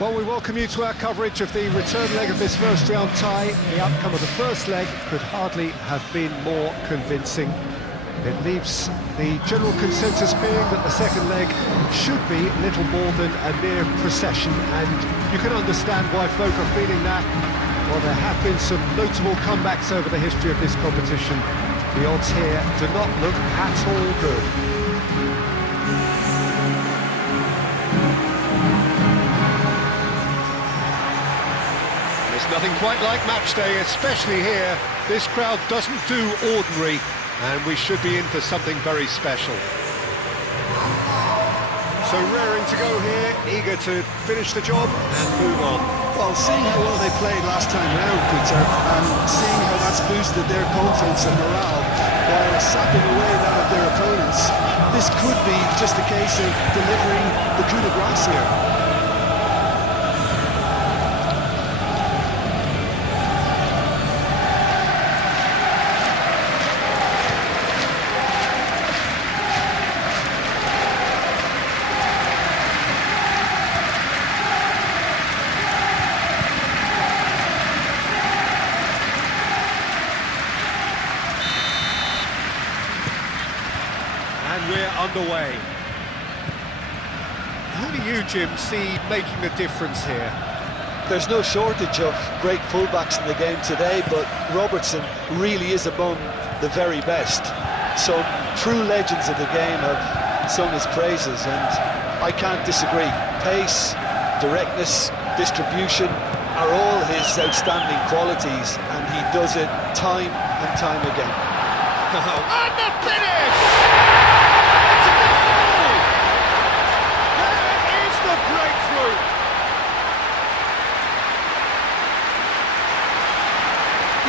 Well, we welcome you to our coverage of the return leg of this first round tie. The outcome of the first leg could hardly have been more convincing. It leaves the general consensus being that the second leg should be little more than a mere procession, and you can understand why folk are feeling that. Well, there have been some notable comebacks over the history of this competition. The odds here do not look at all good. It's nothing quite like match day, especially here. This crowd doesn't do ordinary, and we should be in for something very special. So raring to go here, eager to finish the job and move on. Well, seeing how well they played last time round, Peter, and seeing how that's boosted their confidence and morale while sapping away that of their opponents, this could be just a case of delivering the coup de grace here. And we're underway. Who do you, Jim, see making the difference here? There's no shortage of great fullbacks in the game today, but Robertson really is among the very best. Some true legends of the game have sung his praises, and I can't disagree. Pace, directness, distribution are all his outstanding qualities, and he does it time and time again. And the finish! It's a goal! There is the breakthrough!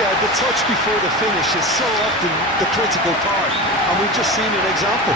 Yeah, the touch before the finish is so often the critical part, and we've just seen an example.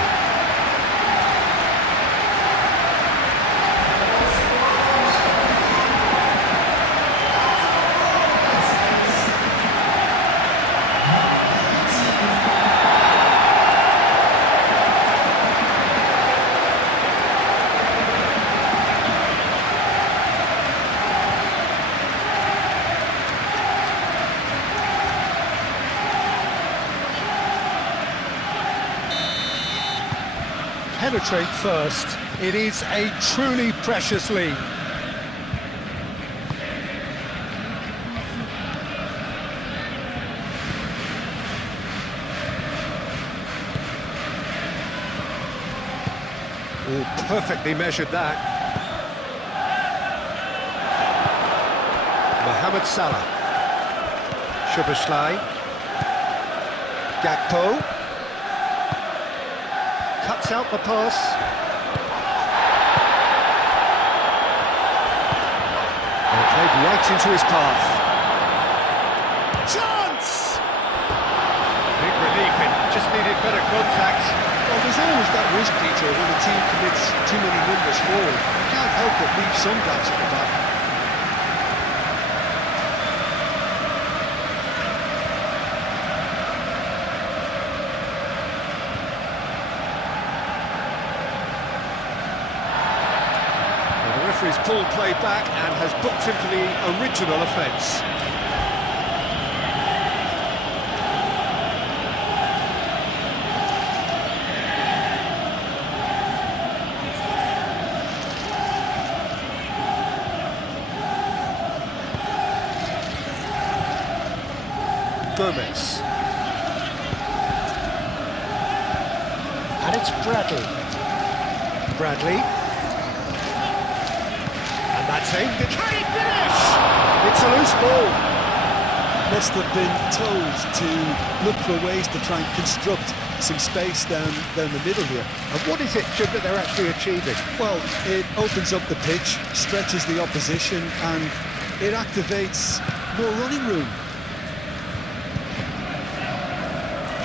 Penetrate first. It is a truly precious lead. Oh, perfectly measured that. Mohamed Salah. Szoboszlai. Gakpo. Cuts out the pass. And played right into his path. Chance! Big relief, it just needed better contact. Well, there's always that risk, Peter, when a team commits too many numbers forward. You can't help but leave some gaps at the back. He's pulled play back and has booked him for the original offence. Gomez. And it's Bradley. Bradley. That's aimed. Can he finish? It's a loose ball. Must have been told to look for ways to try and construct some space down the middle here. And what is it, Jim, that they're actually achieving? Well, it opens up the pitch, stretches the opposition, and it activates more running room.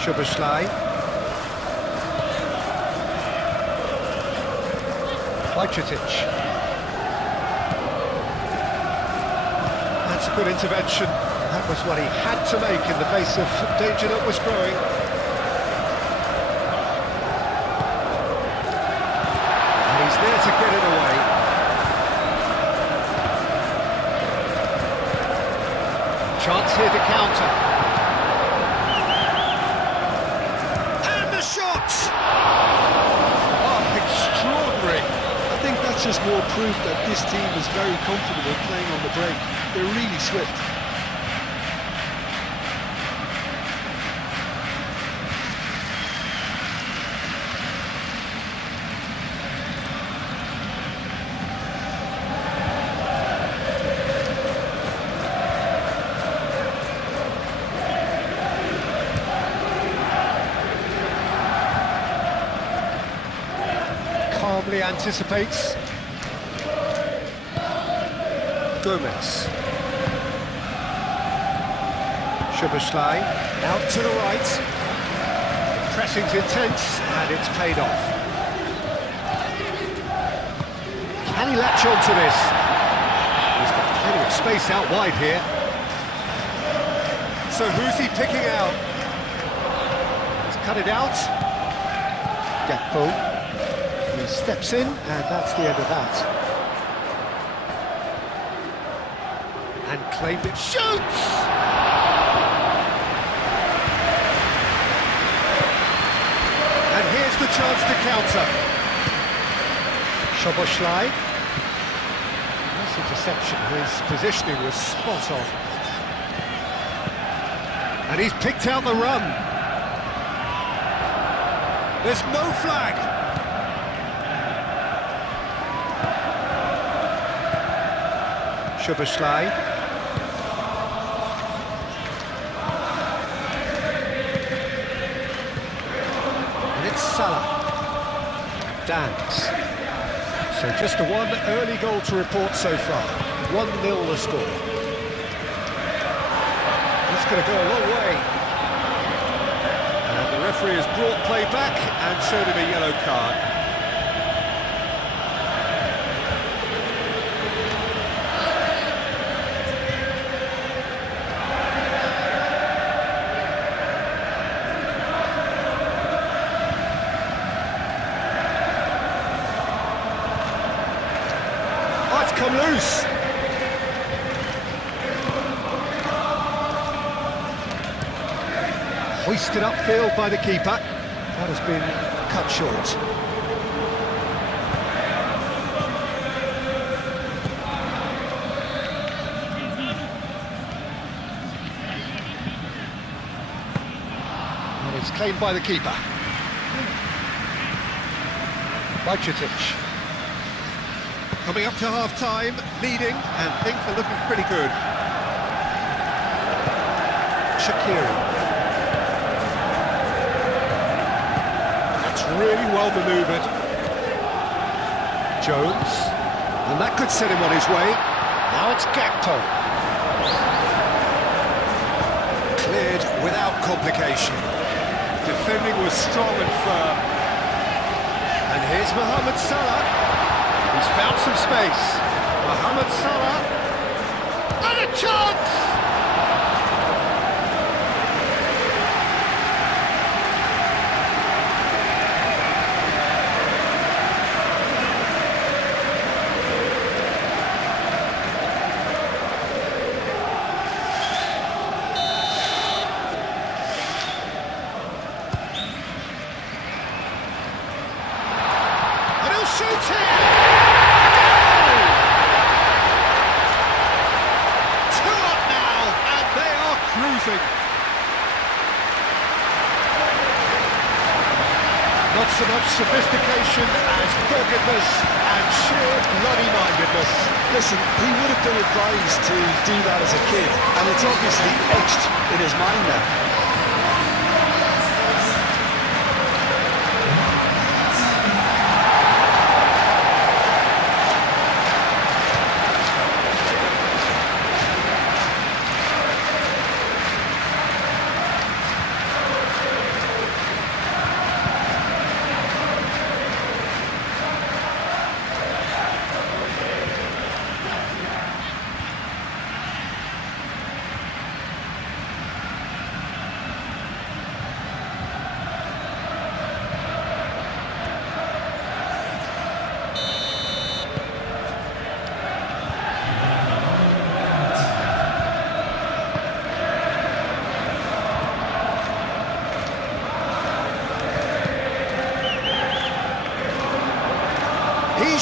Szoboszlai. Bajcetic. That's a good intervention. That was what he had to make in the face of danger that was growing. And he's there to get it away. Chance here to counter. And the shot! Oh, extraordinary. I think that's just more proof that this team is very comfortable playing on the break. They're really swift. Calmly anticipates. Gomez. Szoboszlai out to the right. The pressing's intense and it's paid off. Can he latch on to this? He's got plenty of space out wide here. So who's he picking out? He's cut it out. Gakpo. He steps in, and that's the end of that. And claimed it. Shoots! And here's the chance to counter. Szoboszlai. Nice interception. His positioning was spot on. And he's picked out the run. There's no flag. Szoboszlai. And it's Salah. Dance. So just the one early goal to report so far. 1-0 the score. That's going to go a long way. And the referee has brought play back and showed him a yellow card. Come loose. Hoisted upfield by the keeper. That has been cut short. And it's claimed by the keeper. Bajcetic. Coming up to half-time, leading, and things are looking pretty good. Shaqiri. That's really well manoeuvred. Jones. And that could set him on his way. Now it's Gakpo. Cleared without complication. Defending was strong and firm. And here's Mohamed Salah. He's found some space. Mohamed Salah. And a chance! And he'll shoot it! Cruising. Not so much sophistication as doggedness and sheer bloody-mindedness. Listen, he would have been advised to do that as a kid, and it's obviously etched in his mind now.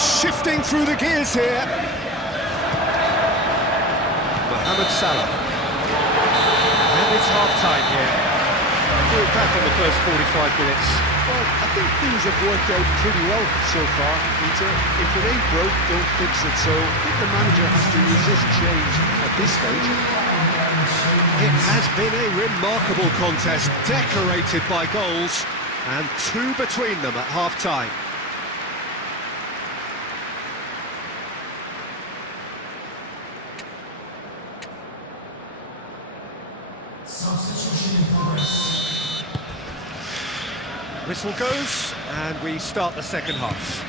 shifting through the gears here. Mohamed Salah. And it's half-time here. We're back in the first 45 minutes. Well, I think things have worked out pretty well so far, Peter. If it ain't broke, don't fix it. So I think the manager has to resist change at this stage. It has been a remarkable contest, decorated by goals, and two between them at half-time. Substitution in progress. Whistle goes, and we start the second half.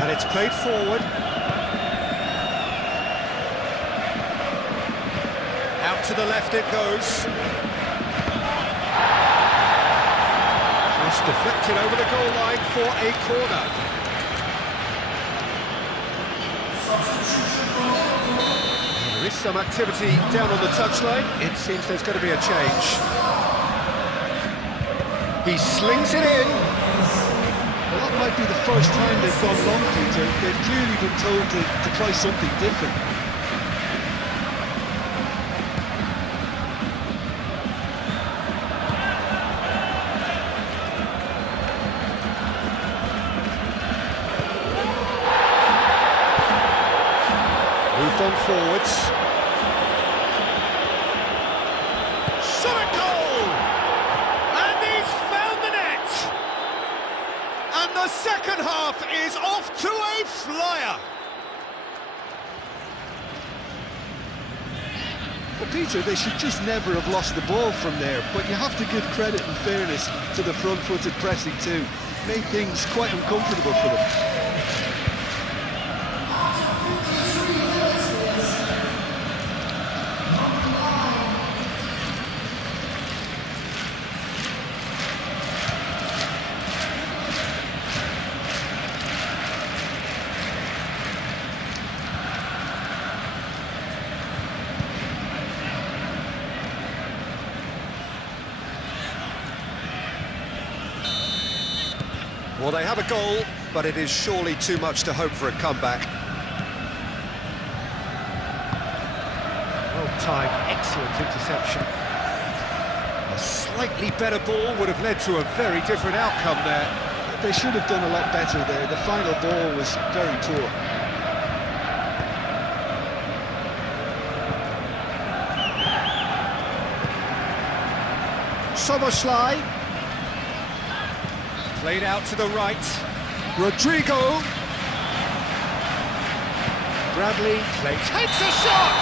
And it's played forward. Out to the left it goes. Just deflected over the goal line for a corner. There is some activity down on the touchline. It seems there's going to be a change. He slings it in. Well, that might be the first time they've gone long, Peter. They've clearly been told to try something different. Moved on forwards. Shot a goal! And he's found the net! And the second half is off to a flyer! Well, Peter, they should just never have lost the ball from there, but you have to give credit and fairness to the front-footed pressing too. Made things quite uncomfortable for them. Well, they have a goal, but it is surely too much to hope for a comeback. Well-timed, excellent interception. A slightly better ball would have led to a very different outcome there. They should have done a lot better there. The final ball was very poor. Soboslai. Played out to the right. Rodrigo. Bradley takes a shot!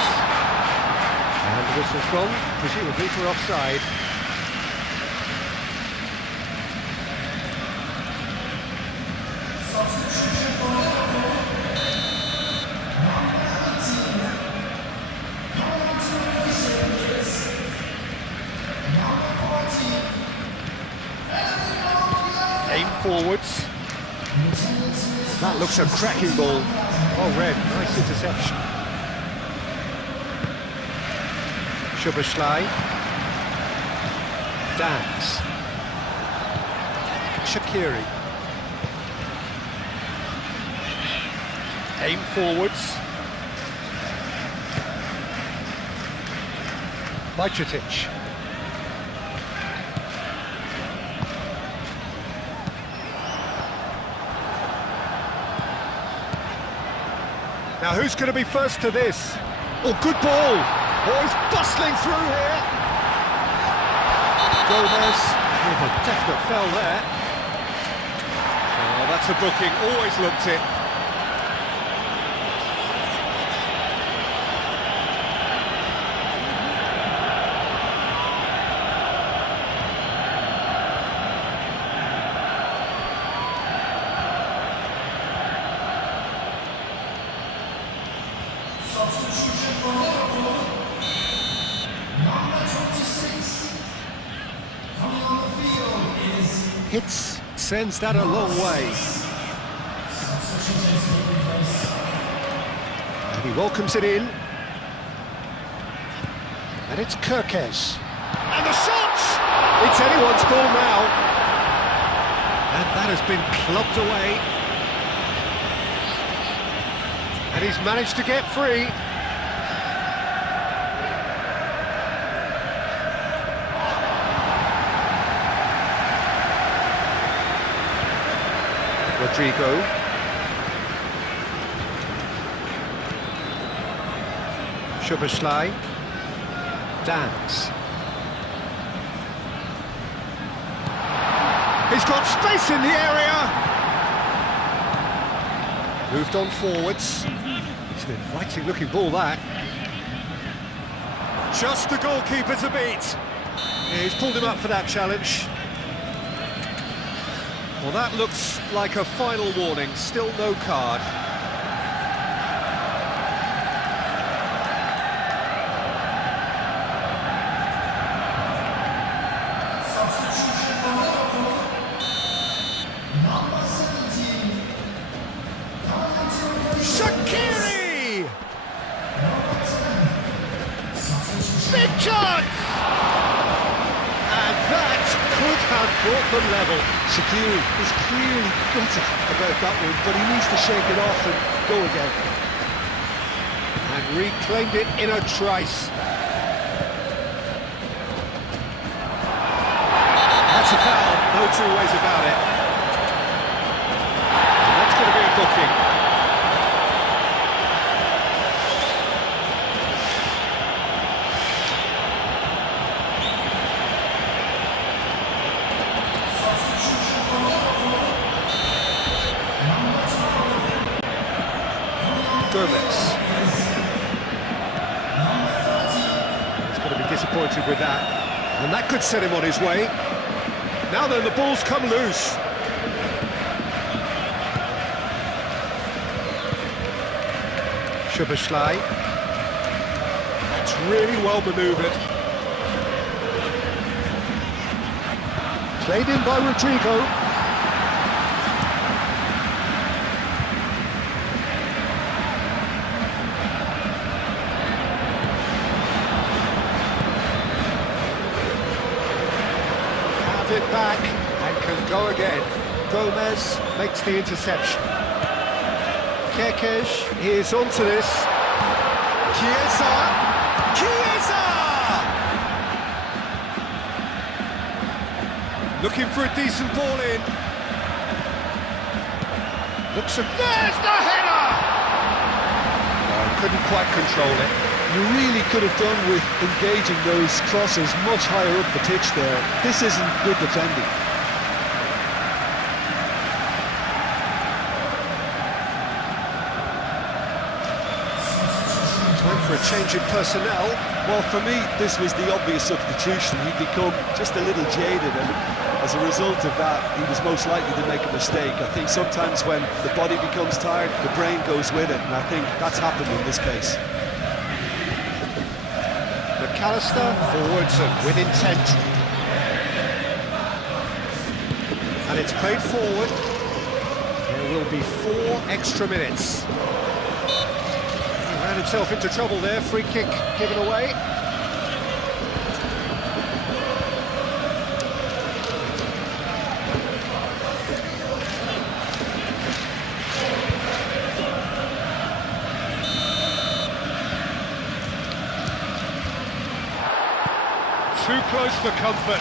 And the whistle's gone, presumably for offside. Aim forwards. That looks a cracking ball. Oh, Red, nice interception. Szoboszlai. Dance. Shaqiri. Aim forwards. Mitrovic. Now, who's going to be first to this? Oh, good ball! Oh, he's bustling through here! Gomez with a definite foul there. Oh, that's a booking, always looked it. Hits, sends that a long way. And he welcomes it in. And it's Kirkes. And the shot! It's anyone's ball now. And that has been clubbed away. And he's managed to get free. Rodrigo. Szoboszlai. Dance. He's got space in the area. Moved on forwards. It's an inviting looking ball, that. Just the goalkeeper to beat. Yeah, he's pulled him up for that challenge. Well, that looks like a final warning. Still no card. Big chance! And that could have brought them level. Shaqiri is clearly gutted about that one, but he needs to shake it off and go again. And reclaimed it in a trice. That's a foul, no two ways about it. And that's going to be a booking. Gomez. He's going to be disappointed with that, and that could set him on his way. Now then, the ball's come loose. Szoboszlai. That's really well manoeuvred. Played in by Rodrigo. It back and can go again. Gomez makes the interception. Kirkes is onto this. Chiesa! Looking for a decent ball in. Looks at... There's the header! Oh, couldn't quite control it. You really could have done with engaging those crosses much higher up the pitch there. This isn't good defending. Time for a change in personnel. Well, for me, this was the obvious substitution. He'd become just a little jaded, and as a result of that, he was most likely to make a mistake. I think sometimes when the body becomes tired, the brain goes with it, and I think that's happened in this case. McAllister forwards and with intent. And it's played forward. There will be 4 extra minutes. He ran himself into trouble there, free kick given away. Too close for comfort.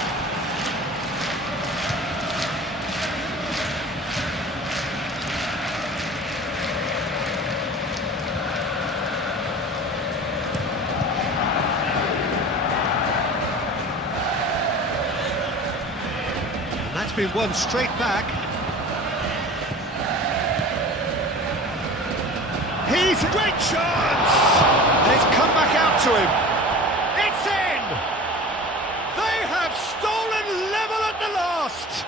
And that's been won straight back. He's a great chance! And it's come back out to him. It's in! They have stolen level at the last!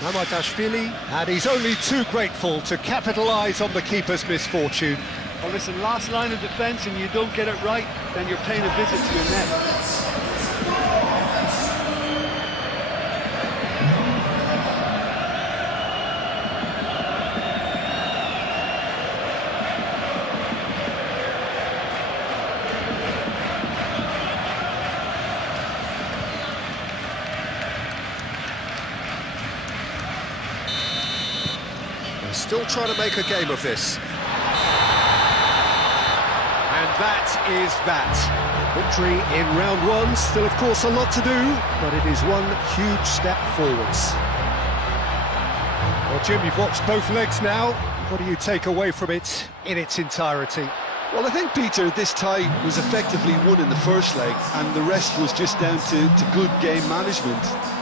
Mamadashvili, and he's only too grateful to capitalise on the keeper's misfortune. Well, listen, last line of defence and you don't get it right, then you're paying a visit to your net. still trying to make a game of this. And that is that. Victory in round one, still of course a lot to do, but it is one huge step forwards. Well, Jim, you've watched both legs now. What do you take away from it in its entirety? Well, I think, Peter, this tie was effectively won in the first leg, and the rest was just down to good game management.